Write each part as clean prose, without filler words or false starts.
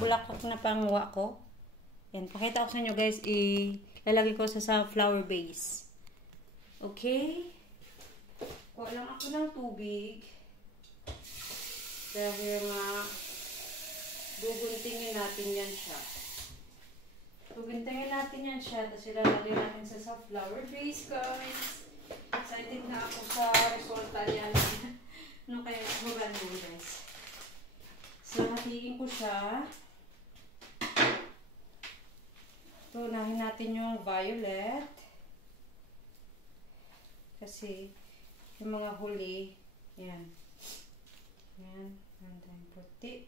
bulaklak na panguha ko. Yan, pakita ko sa inyo guys, ilalagay ko sa flower base. Okay? Kuha lang ako ng tubig. Dahil nga, guguntingin natin yan siya. Guguntingin natin yan siya, tapos ilalagay natin sa flower base guys. Excited na ako sa resulta niyan. Ano kaya maganda guys. So, hatiin ko siya. So, unahin natin yung violet. Kasi, yung mga huli, yan. Yan. Yan tayong puti.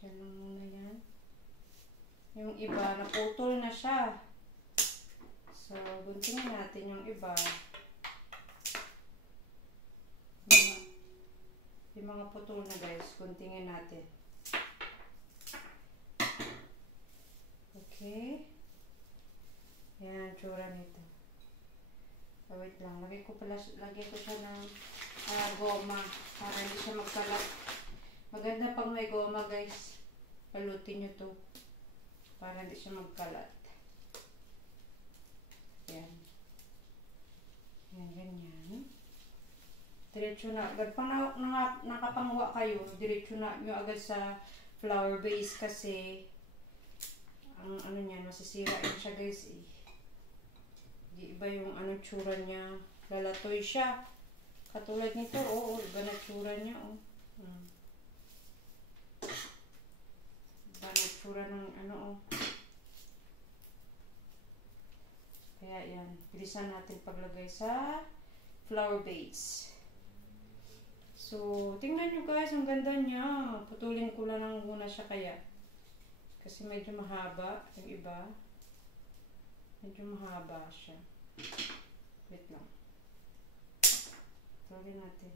Diyan lang muna yan. Yung iba, naputol na siya. So, guntingin natin yung iba. Yung mga putol na guys, guntingin natin. Okay. Yan, tsura nito. So, wait lang. Lagay ko siya ng goma para hindi siya magkalat. Maganda pag may goma guys. Palutin nyo to para hindi siya magkalat. Yan. Yan, ganyan. Diretso na agad. Pag nakapanguha kayo, diretso na nyo agad sa flower base kasi ang ano niya, masisira yun siya guys eh. Di iba yung anong tsura niya. Lalatoy siya. Katulad nito, oo, iba na tsura niya, oh. Iba na tsura ng ano, oh. Kaya yan, bilisan natin paglagay sa flower base. So, tingnan nyo guys, ang ganda niya. Putulin ko lang muna siya kaya. Kasi medyo mahaba yung iba. Medyo mahaba siya. Wait lang. Putulin natin.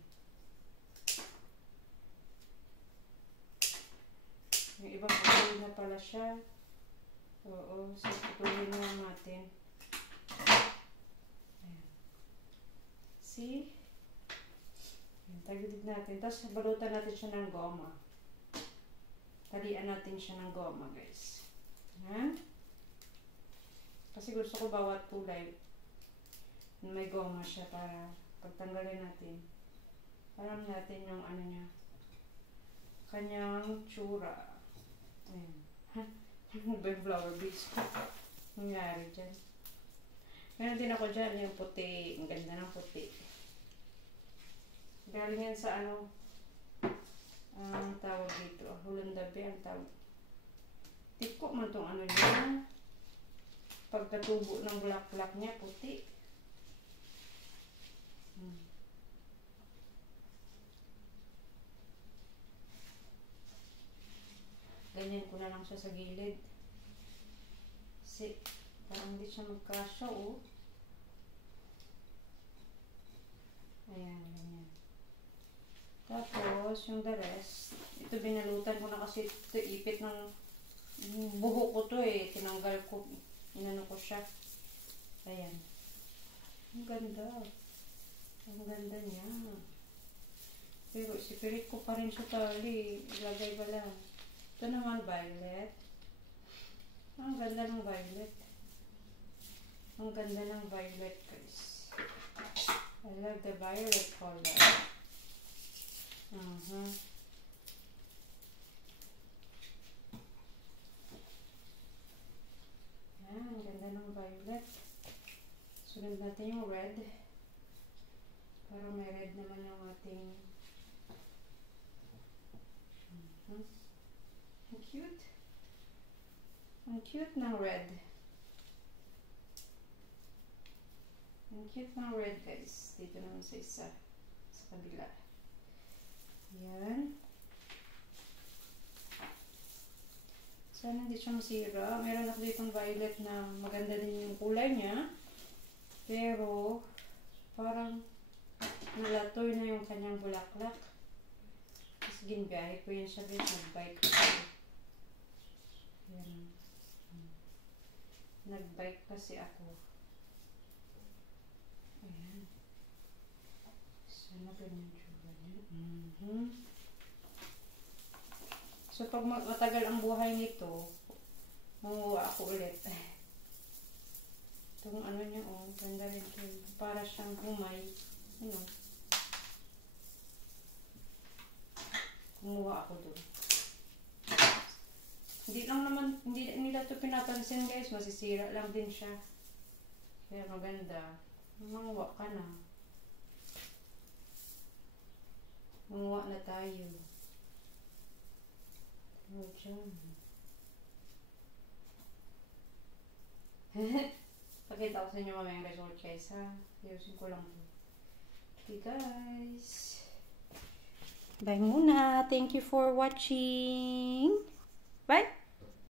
Yung iba putulin na pala siya. Oo, so putulin na natin. Ayan. See? Tagilid natin. Tapos balutan natin siya ng goma. Talian natin siya ng goma guys. Ayan. Kasi gusto ko bawat kulay may goma siya para pagtanggalin natin. Alam natin yung ano niya. Kanyang tsura. Ayan. Yung flower base. Nangyari dyan. Meron din ako dyan yung puti. Ang ganda ng puti. Galing yan sa ano, ang tawag dito, Hollandaise ang tawag. Tiko man tong ano niya, pagkatubo ng bulaklak niya, puti. Ganyan ko na lang siya sa gilid. Kasi, parang hindi siya magkasya, oh. Ayan, ganyan. Tapos, yung the rest, ito binalutan ko na kasi ito ipit ng buhok ko to eh. Tinanggal ko, inano ko siya. Ayan. Ang ganda. Ang ganda niya. Pero sipirit ko pa rin sa tali. Ilagay ba lang. Ito naman violet. Ang ganda ng violet. Ang ganda ng violet guys. I love the violet color. Yan, ang ganda ng violet. Sunod natin yung red. Para may red naman yung ating ang cute. Ang cute ng red. Ang cute ng red guys. Dito naman sa isa. Sa kabila. Yan. Sana hindi siya masira. Meron ako ditong violet na maganda din yung kulay niya. Pero, parang nalatoy na yung kanyang bulaklak. Tapos ginbiyahe ko yan siya guys. Nag-bike ko. Yan. Nag-bike kasi ako. Ayan. Sana ganyan tsura niya. So, pag matagal ang buhay nito, manguha ako ulit. Itong ano niya, oh, ganda rin ito. Para siyang humay. Ano? Kumuha ako doon. Hindi lang naman, hindi nila ito pinapansin guys. Masisira lang din siya. Kaya maganda. Manguha ka na. Manguha na tayo. Oh, dyan. Pakita ko sa inyo mamaya yung result guys ha. Ayusin ko lang to. Okay guys. Bye muna. Thank you for watching. Bye.